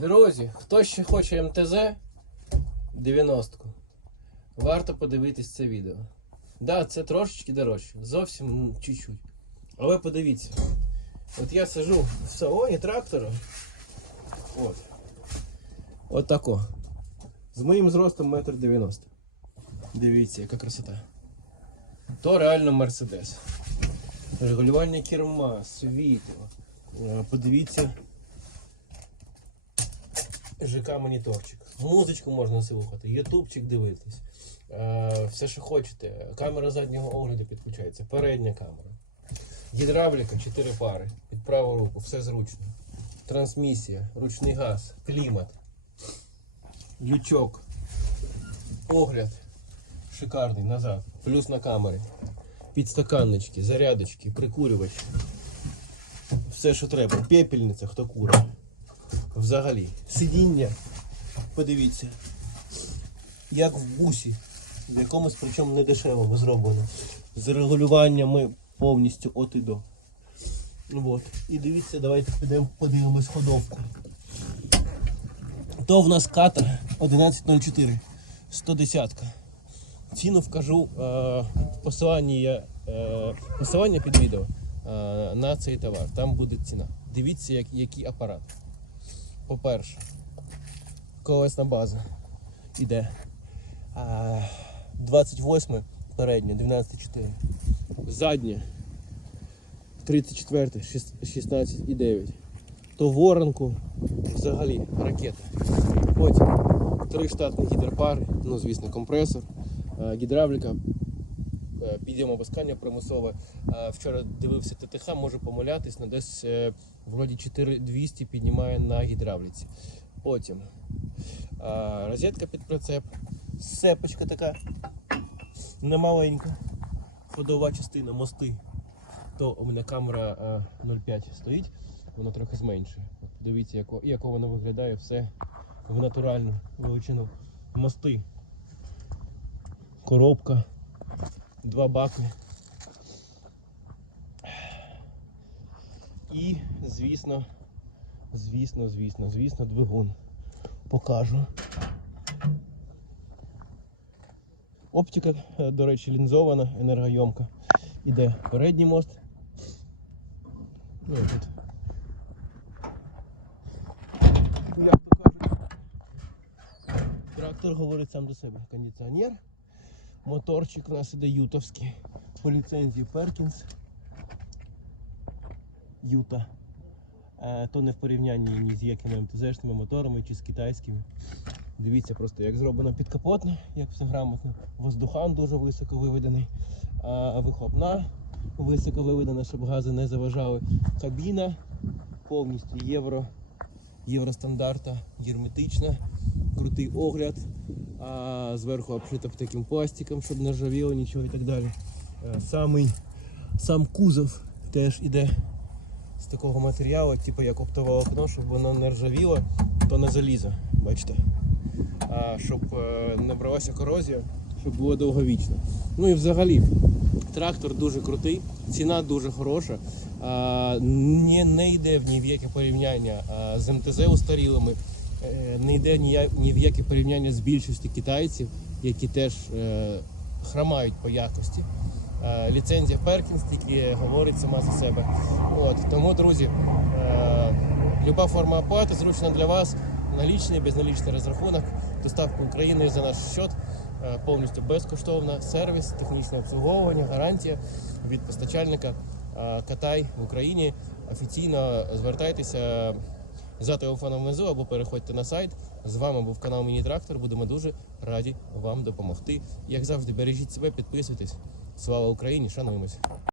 Друзі, хто ще хоче МТЗ 90-ку, варто подивитись це відео. Да, це трошечки дорожче, зовсім чуть-чуть. Але подивіться. От я сижу в салоні трактора. От. От тако. З моїм зростом метр дев'яносто. Дивіться, яка красота. То реально Мерседес. Регулювання керма, світло. Е, Подивіться. ЖК моніторчик. Музичку можна слухати, ютубчик дивитись. Е, все, що хочете. Камера заднього огляду підключається, передня камера. Гідравліка 4 пари. Під праву руку, все зручно. Трансмісія, ручний газ, клімат, лючок, огляд. Шикарний назад. Плюс на камері. Підстаканнички, зарядочки, прикурювач. Все, що треба. Пепельниця, хто курить. Взагалі. Сидіння. Подивіться. Як в бусі. В якомусь причому не дешевому зроблено. З регулюваннями повністю от і до. От. І дивіться, давайте підемо подивимось ходовку. То в нас катер 1104. 110. Ціну вкажу е, в посиланні я, е, посилання під відео е, на цей товар. Там буде ціна. Дивіться, як, який апарат. По-перше, колесна база іде. А, 28 переднє, 12,4. Заднє 34, 16,9. То воронку взагалі ракета. Потім три штатні гідропари, ну звісно, компресор, е, гідравліка, підйом опускання примусове. Е, Вчора дивився ТТХ, можу помилятись, на десь е, вроді 4200 піднімає на гідравліці. Потім е, розетка під прицеп, сепочка така немаленька, ходова частина, мости. То у мене камера е, 0,5 стоїть, вона трохи зменшує. Подивіться, яко, як воно виглядає все в натуральну величину. Мости, коробка, два баки. І, звісно, звісно, звісно, звісно, двигун. Покажу. Оптика, е, до речі, лінзована, енергойомка. Іде передній мост. Ну, тут. Трактор говорить сам до себе. Кондиціонер. Моторчик у нас іде ютовський. По ліцензії Перкінс. Юта. Е, То не в порівнянні ні з якими МТЗшними моторами чи з китайськими. Дивіться просто, як зроблено підкапотно, як все грамотно. Воздухан дуже високо виведений. А вихлопна високо виведена, щоб гази не заважали. Кабіна повністю євро, євростандарта, герметична, крутий огляд. А зверху обшита таким пластиком, щоб не ржавіло нічого і так далі. Е, Самий, сам кузов теж іде з такого матеріалу, типу як оптове окно, щоб воно не ржавіло, то не залізо. Бачите? А, щоб е, не бралася корозія, щоб було довговічно. Ну і взагалі, трактор дуже крутий, ціна дуже хороша. А, не, не йде в ні в яке порівняння а, з МТЗ устарілими, не йде ні, в яке порівняння з більшістю китайців, які теж е, хромають по якості. Е, Ліцензія Перкінс тільки говорить сама за себе. От, тому, друзі, е, люба форма оплати зручна для вас. Налічний, безналічний розрахунок, доставка Україною за наш счет, е, повністю безкоштовна, сервіс, технічне обслуговування, гарантія від постачальника. Е, Катай в Україні. Офіційно звертайтеся за телефоном внизу або переходьте на сайт. З вами був канал Міні Трактор. Будемо дуже раді вам допомогти. Як завжди, бережіть себе, підписуйтесь. Слава Україні! Шануємось!